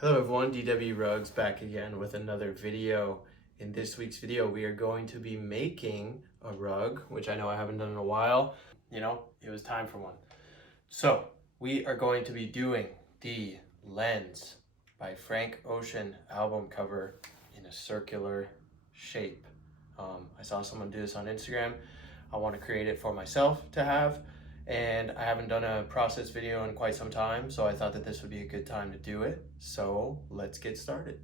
Hello everyone, DW Rugs back again with another video. In this week's video, we are going to be making a rug, which I know I haven't done in a while. You know, it was time for one. So we are going to be doing the Lens by Frank Ocean album cover in a circular shape. I saw someone do this on Instagram. I want to create it for myself to have. And I haven't done a process video in quite some time, so I thought that this would be a good time to do it. So let's get started.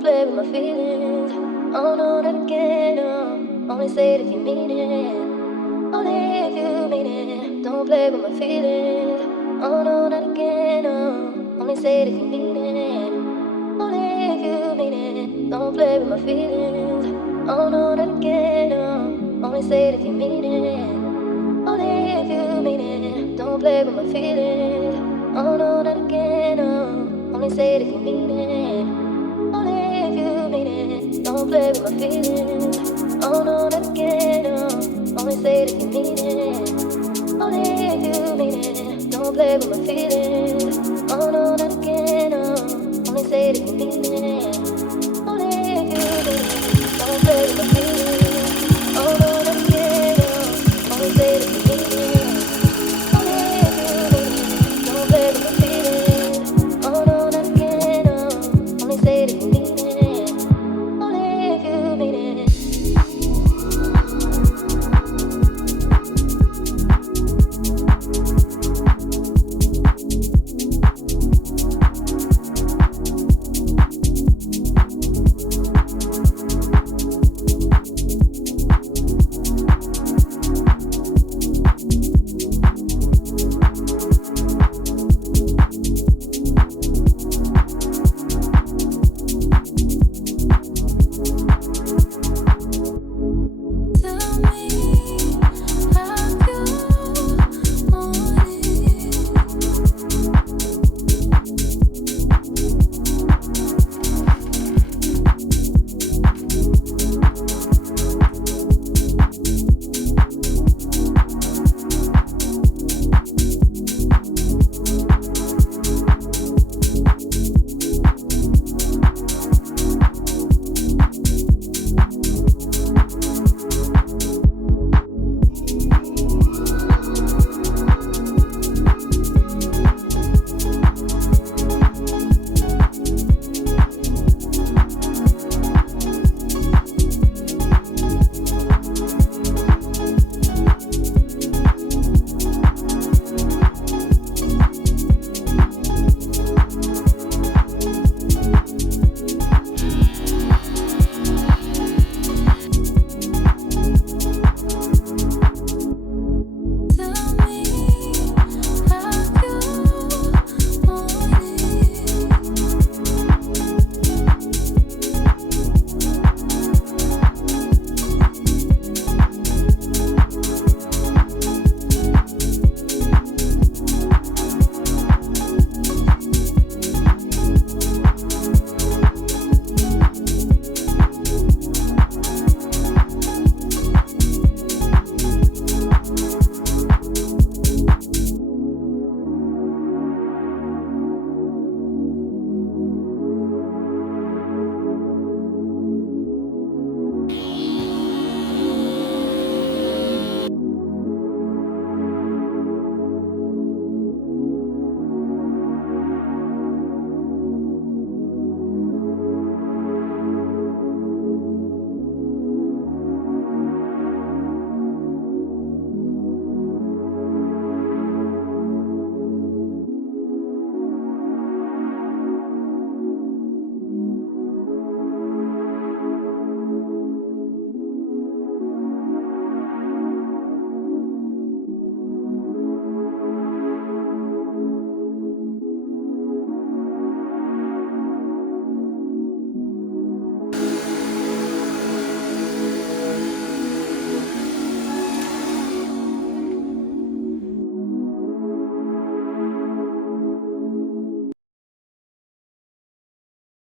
With my feelings, oh no, that again. Only say it if you mean it. Only if you mean it. Don't play with my feelings, oh no, that again. Only say it if you mean it. Only if you mean it. Don't play with my feelings, oh no, that again. Only say it if you mean it. Only if you mean it. Don't play with my feelings, oh no, that again. Only say it if you mean it. Don't play with my feelings, oh no, that again. Only say it if you mean it. Only if you mean it. Don't play with my feelings.